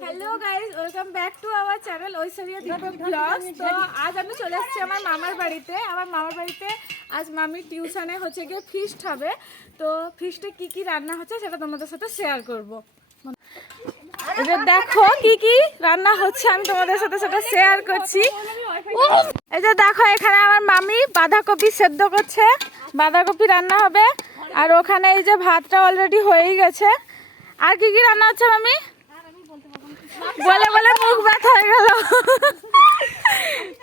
Hello guys, welcome back to our channel Aishwarya Deepak vlogs. তো আজ আমি চলে এসেছি আমার মামার বাড়িতে। আজ মামি টিউশনে হচ্ছে গিয়ে ফিস্ট হবে। তো ফিস্টে কি কি রান্না হচ্ছে সেটা তোমাদের সাথে শেয়ার করব। এই যে দেখো কি কি রান্না হচ্ছে, আমি তোমাদের সাথে সেটা শেয়ার করছি। এই যে দেখো এখানে আমার মামি বাঁধাকপি সেদ্ধ করছে, বাঁধাকপি রান্না হবে। আর ওখানে এই যে ভাতটা অলরেডি হয়েই গেছে। আর কি কি রান্না হচ্ছে মামি? বলে বলে মুখ ব্যথা হয়ে গেল।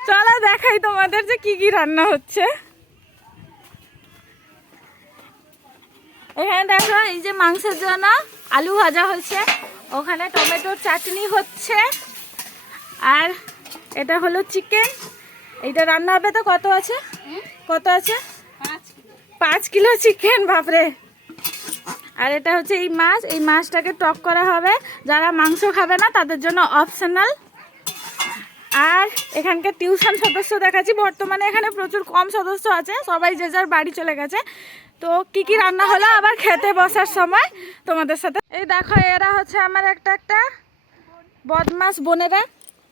চলো দেখাই তোমাদের যে কি কি রান্না হচ্ছে। এখানে দেখো এই যে মাংসের জন্য আলু ভাজা হচ্ছে, ওখানে টমেটোর চাটনি হচ্ছে, আর এটা হলো চিকেন। এইটা রান্না হবে। তো কত আছে, কত আছে? 5 কিলো চিকেন, বাপরে। আর এটা হচ্ছে এই মাছ, এই মাছটাকে টক করা হবে। যারা মাংস খাবে না তাদের জন্য অপশনাল। আর এখানকার টিউশন সদস্য দেখাচ্ছি। বর্তমানে এখানে প্রচুর কম সদস্য আছে, সবাই যে যার বাড়ি চলে গেছে। তো কি কি রান্না হলো আবার খেতে বসার সময় তোমাদের সাথে। এই দেখো এরা হচ্ছে আমার একটা একটা বদমাস বোনেরা,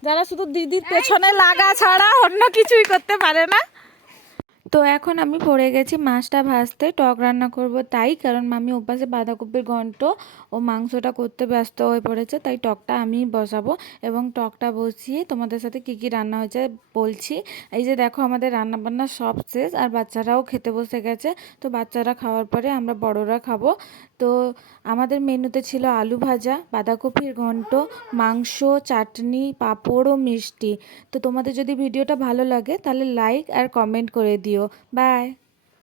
যারা শুধু দিদির পেছনে লাগা ছাড়া অন্য কিছুই করতে পারে না। তো এখন আমি পড়ে গেছি মাছটা ভাজতে, টক রান্না করব তাই, কারণ মামি ওপাশে বাঁধাকপির ঘন্ট ও মাংসটা করতে ব্যস্ত হয়ে পড়েছে, তাই টকটা আমি বসাবো। এবং টকটা বসিয়ে তোমাদের সাথে কি কি রান্না হয়েছে বলছি। এই যে দেখো আমাদের রান্না বান্না সব শেষ, আর বাচ্চারাও খেতে বসে গেছে। তো বাচ্চারা খাওয়ার পরে আমরা বড়রা খাবো। তো আমাদের মেনুতে ছিল আলু ভাজা, বাঁধাকপির ঘন্ট, মাংস, চাটনি, পাঁপড় ও মিষ্টি। তো তোমাদের যদি ভিডিওটা ভালো লাগে তাহলে লাইক আর কমেন্ট করে দিও। বাই।